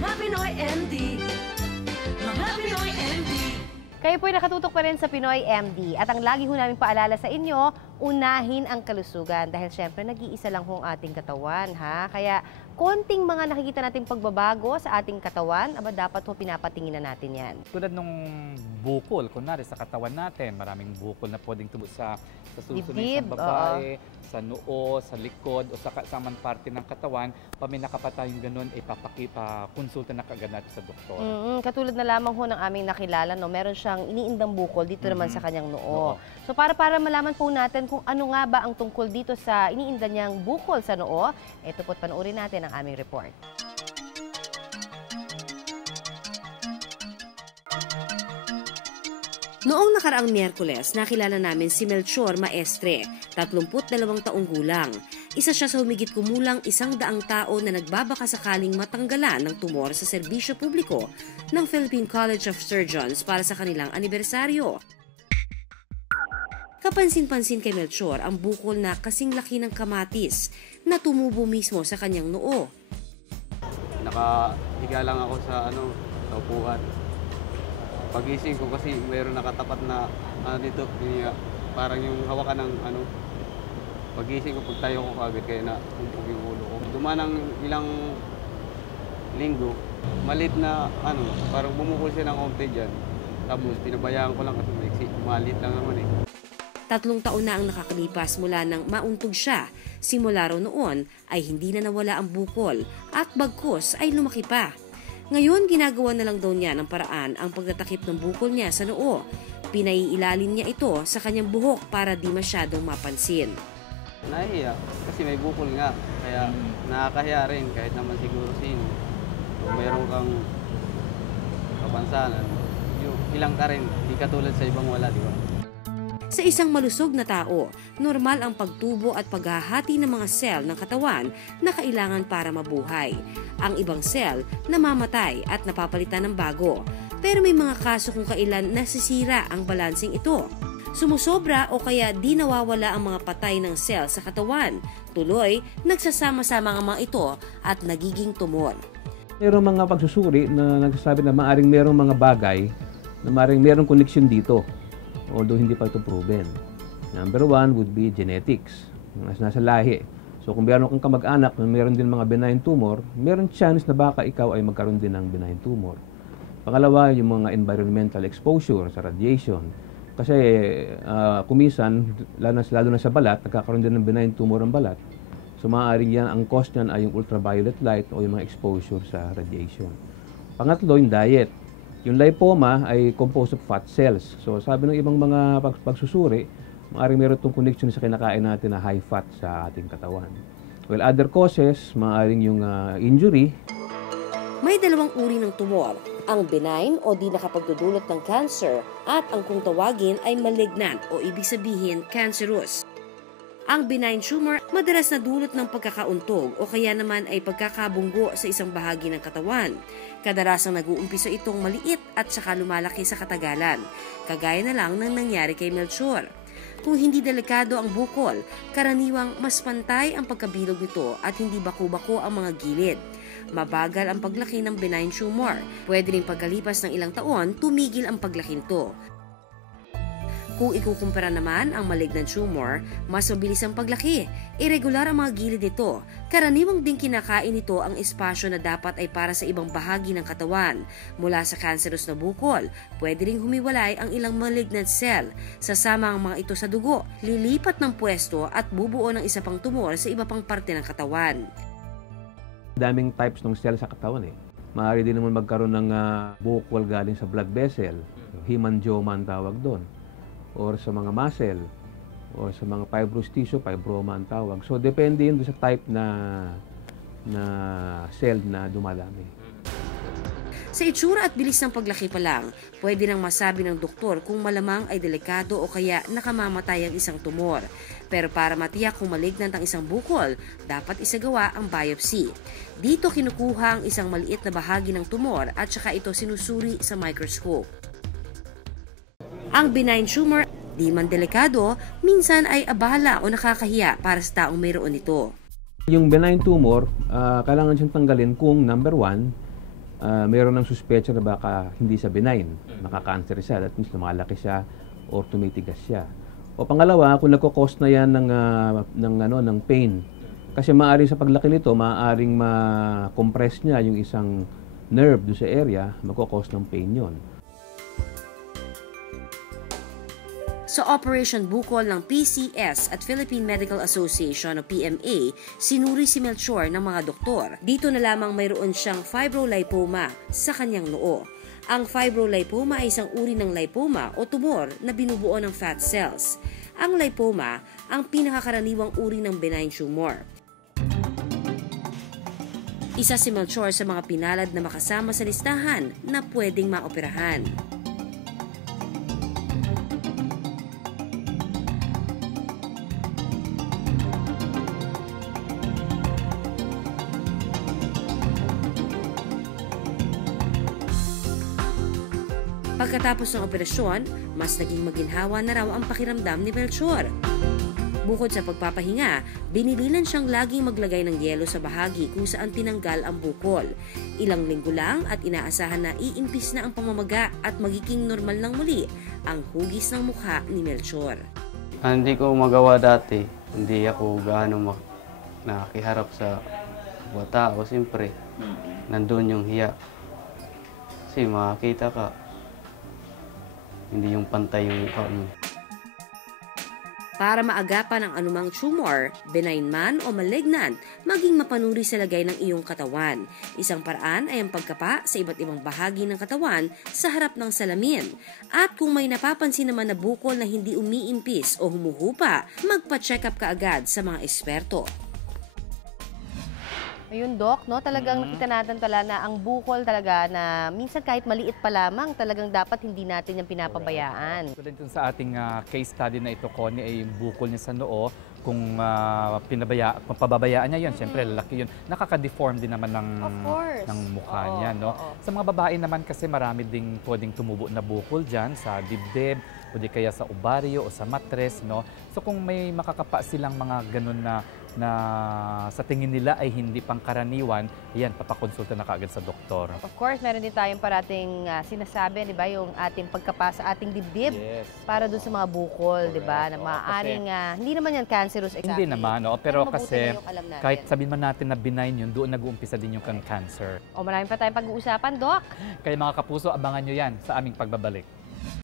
Mga Pinoy MD. Mga Pinoy MD. Kayo po'y nakatutok pa rin sa Pinoy MD at ang lagi ho namin paalala sa inyo, unahin ang kalusugan dahil syempre nag-iisa lang ho ang ating katawan, ha? Kaya konting mga nakikita nating pagbabago sa ating katawan, dapat ho pinapatingin na natin yan. Tulad nung bukol, kunwari sa katawan natin, maraming bukol na pwedeng tubo sa susunod ng isang babae, sa noo, sa likod, o sa kasamang parte ng katawan. Pag may nakapatayong ganun, konsulta na kagad natin sa doktor. Katulad na lamang ho ng aming nakilala, no? Meron siyang iniindang bukol dito naman sa kanyang noo. Oo. So para malaman po natin kung ano nga ba ang tungkol dito sa iniinda niyang bukol sa noo, ito po't panoorin natin ang aming report. Noong nakaraang Miyerkules, nakilala namin si Melchor Maestre, 32 taong gulang. Isa siya sa humigit kumulang 100 tao na nagbabaka sakaling matanggalan ng tumor sa serbisyo publiko ng Philippine College of Surgeons para sa kanilang anibersaryo. Kapansin-pansin kay Melchor ang bukol na kasing laki ng kamatis na tumubo mismo sa kanyang noo. Nakahiga lang ako sa upuan. Pagising ko kasi mayroon nakatapat na dito, parang yung hawakan ng pagising ko, pagtayo ko kagad kaya na umpog yung ulo ko. Dumaan ng ilang linggo, malit na parang bumukol siya ng konti dyan. Tapos pinabayaan ko lang kasi malit lang naman eh. 3 taon na ang nakakalipas mula nang mauntog siya. Simula raw noon ay hindi na nawala ang bukol at bagkus ay lumaki pa. Ngayon, ginagawa na lang daw niya ng paraan ang pagtatakip ng bukol niya sa noo. Pinaiilalim niya ito sa kanyang buhok para di masyadong mapansin. Nahiya kasi may bukol nga, kaya nakakahiya rin kahit naman siguro sino. Kung mayroon kang kapansanan, ilang ka rin, di katulad sa ibang wala, di ba? Sa isang malusog na tao, normal ang pagtubo at paghahati ng mga sel ng katawan na kailangan para mabuhay. Ang ibang sel namamatay at napapalitan ng bago. Pero may mga kaso kung kailan nasisira ang balansing ito. Sumusobra o kaya di nawawala ang mga patay ng sel sa katawan. Tuloy, nagsasama-sama ang mga ito at nagiging tumor. Mayroong mga pagsusuri na nagsasabi na maaring mayroong mga bagay na maaring mayroong connection dito. Although hindi pa ito proven. Number 1 would be genetics, nasa lahi. So kung meron kang kamag-anak na meron din mga benign tumor, meron chance na baka ikaw ay magkaroon din ng benign tumor. Pangalawa, yung mga environmental exposure sa radiation. Kasi kumisan, lalo na sa balat, nagkakaroon din ng benign tumor ang balat. So maaaring yan, ang cause niyan ay yung ultraviolet light o yung mga exposure sa radiation. Pangatlo, yung diet. Yung lipoma ay composed of fat cells. So sabi ng ibang mga pagsusuri, maaaring meron itong connection sa kinakain natin na high fat sa ating katawan. Well, other causes, maaaring yung injury. May 2 uri ng tumor, ang benign o di nakapagdudulot ng cancer at ang kung tawagin ay malignant o ibig sabihin cancerous. Ang benign tumor madalas na dulot ng pagkakauntog o kaya naman ay pagkakabunggo sa isang bahagi ng katawan. Kadarasang nag-uumpisa itong maliit at saka lumalaki sa katagalan, kagaya na lang ng nangyari kay Melchor. Kung hindi delikado ang bukol, karaniwang mas pantay ang pagkabilog nito at hindi bako-bako ang mga gilid. Mabagal ang paglaki ng benign tumor. Pwede rin pagkalipas ng ilang taon, tumigil ang paglaki nito. Kung ikukumpara naman ang malignant tumor, mas mabilis ang paglaki. Irregular ang mga gilid nito. Karaniwang din kinakain nito ang espasyo na dapat ay para sa ibang bahagi ng katawan. Mula sa cancerous na bukol, pwede ring humiwalay ang ilang malignant cell. Sasama ang mga ito sa dugo, lilipat ng pwesto at bubuo ng isa pang tumor sa iba pang parte ng katawan. Daming types ng cell sa katawan eh. Maaari din naman magkaroon ng bukol galing sa blood vessel. Hemangioma ang tawag doon. Or sa mga muscle, or sa mga fibrous tissue, fibroma ang tawag. So, depende yun sa type na cell na dumadami. Sa itsura at bilis ng paglaki pa lang, pwede nang masabi ng doktor kung malamang ay delikado o kaya nakamamatay ang isang tumor. Pero para matiyak kung malignant ang isang bukol, dapat isagawa ang biopsy. Dito kinukuha ang isang maliit na bahagi ng tumor at saka ito sinusuri sa microscope. Ang benign tumor, di man delikado, minsan ay abala o nakakahiya para sa taong mayroon ito. Yung benign tumor, kailangan siyang tanggalin kung number 1, meron ng suspecha na baka hindi siya benign, maka-cancer siya, that means lumalaki siya or tumitigas siya. O pangalawa, kung nagko-cause na yan ng pain, kasi maaring sa paglaki nito, maaring ma-compress niya yung isang nerve doon sa area, magko-cause ng pain yon. Sa Operation Bukol ng PCS at Philippine Medical Association o PMA, sinuri si Melchor ng mga doktor. Dito na lamang mayroon siyang fibrolipoma sa kanyang noo. Ang fibrolipoma ay isang uri ng lipoma o tumor na binubuo ng fat cells. Ang lipoma ang pinakakaraniwang uri ng benign tumor. Isa si Melchor sa mga pinalad na makasama sa listahan na pwedeng maoperahan. Pagkatapos ng operasyon, mas naging maginhawa na raw ang pakiramdam ni Melchor. Bukod sa pagpapahinga, binilinan siyang laging maglagay ng yelo sa bahagi kung saan tinanggal ang bukol. Ilang linggo lang at inaasahan na iimpis na ang pamamaga at magiging normal ng muli ang hugis ng mukha ni Melchor. Hindi ko magawa dati. Hindi ako gaano nakiharap sa mga tao. Siyempre, nandun yung hiya. Kasi makakita ka, hindi yung pantay yung mukha mo. Para maagapan ang anumang tumor, benign man o malignant, maging mapanuri sa lagay ng iyong katawan. Isang paraan ay ang pagkapa sa iba't ibang bahagi ng katawan sa harap ng salamin. At kung may napapansin naman na bukol na hindi umiimpis o humuhupa, magpa-check up ka agad sa mga eksperto. Ayun, Doc, no? Talagang nakita natin pala na ang bukol talaga na minsan kahit maliit pa lamang, talagang dapat hindi natin yung pinapabayaan. So, dito sa ating case study na ito, Connie, ay yung bukol niya sa noo. Kung pababayaan niya yun, siyempre lalaki yun. Nakaka-deform din naman ng mukha niya. No? Sa mga babae naman kasi marami ding pwedeng tumubo na bukol dyan sa dibdib, o di kaya sa ovaryo o sa matres. No? So kung may makakapa silang mga ganun na sa tingin nila ay hindi pangkaraniwan, yan, papakonsulta na kaagad sa doktor. Of course, meron din tayong parating sinasabi, di ba, yung ating pagkapa sa ating dibdib para doon sa mga bukol, di ba, na maaaring, hindi naman yan cancerous exactly. Hindi naman, no? Pero kasi na kahit sabihin man natin na benign yun, doon nag-uumpisa din yung cancer. O marami pa tayong pag-uusapan, Doc. Kaya mga kapuso, abangan nyo yan sa aming pagbabalik.